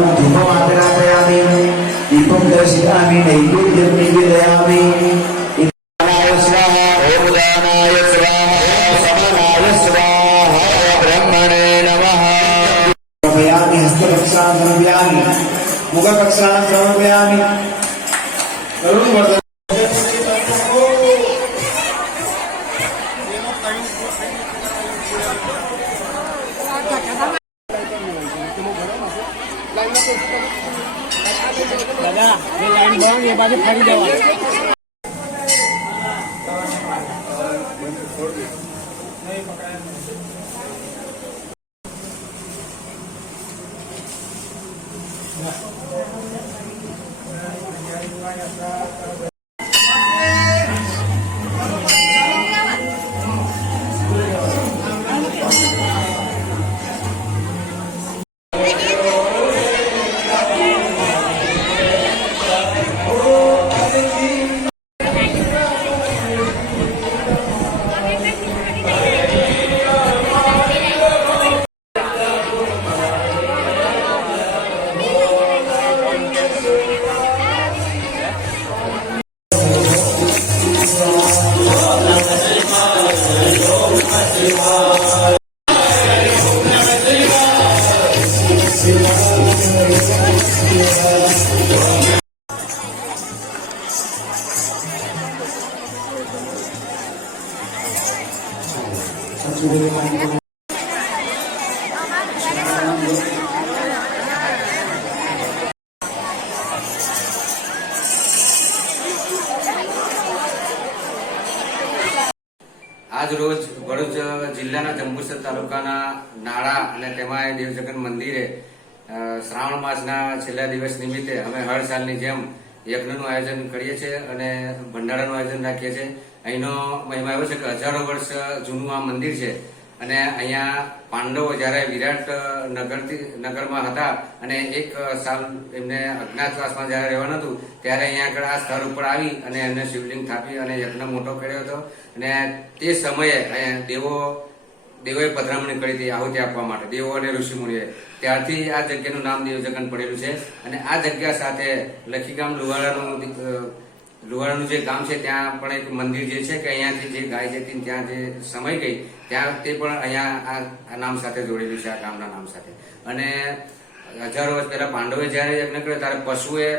धूपमाग्रापयामि दीपं दर्शयामि नैवेद्यं निवेदयामि दानाय स्वाहा ओम दानाय स्वाहा समानाय स्वाहा ब्रह्मणे नमः समर्पयामि हस्तरक्षां समर्पयामि मुखरक्षां समर्पयामि दादा ये लाइन बंद ये बाजू फरी जवा આજ રોજ ભરૂચ જિલ્લાના જંબુસર તાલુકાના નાળા અને તેમાં દેવજગન મંદિરે શ્રાવણ માસના છેલ્લા દિવસ નિમિત્તે અમે હર સાલની જેમ યજ્ઞનું આયોજન કરીએ છીએ અને ભંડારાનું આયોજન રાખીએ છીએ. અહીંનો મહિમા એવો છે કે હજારો વર્ષ જૂનું આ મંદિર છે અને અહીંયા પાંડવો જયારે વિરાટ નગરમાં હતા અને એક સાલ એમને અજ્ઞાતવાસમાં જયારે રહેવાનું હતું ત્યારે અહીંયા આગળ આ સ્થળ ઉપર આવી અને એમને શિવલિંગ થાપી અને યજ્ઞ મોટો કર્યો હતો અને તે સમયે દેવોએ પધરામણી કરી હતી આહુતિ આપવા માટે, દેવો અને ઋષિમુનિએ. ત્યારથી આ જગ્યાનું નામ દેવજગન પડેલું છે અને આ જગ્યા સાથે લખીગામ લુહારાનું જે ગામ છે ત્યાં પણ એક મંદિર જે છે કે અહીંયાથી જે ગાય જતી ત્યાં જે સમય ગઈ ત્યાં તે પણ અહીંયા આ નામ સાથે જોડેલું છે, આ ગામના નામ સાથે. અને હજારો વર્ષ પહેલા પાંડવે જયારે યજ્ઞ કર્યો ત્યારે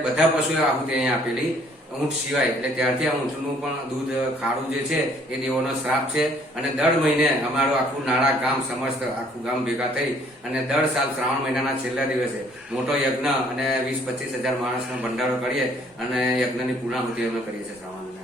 બધા પશુએ આહુતિ અહીંયા આપેલી, ઊંટ સિવાય. એટલે ત્યારથી આ ઊંટનું પણ દૂધ ખાડું જે છે એ દેવોનો શ્રાપ છે. અને દર મહિને અમારું આખું નાળા ગામ સમસ્ત આખું ગામ ભેગા થઈ અને દર સાલ શ્રાવણ મહિનાના છેલ્લા દિવસે મોટો યજ્ઞ અને 20-25 હજાર માણસનો ભંડારો કરીએ અને યજ્ઞની પૂર્ણાહુતિ અમે કરીએ છીએ શ્રાવણ.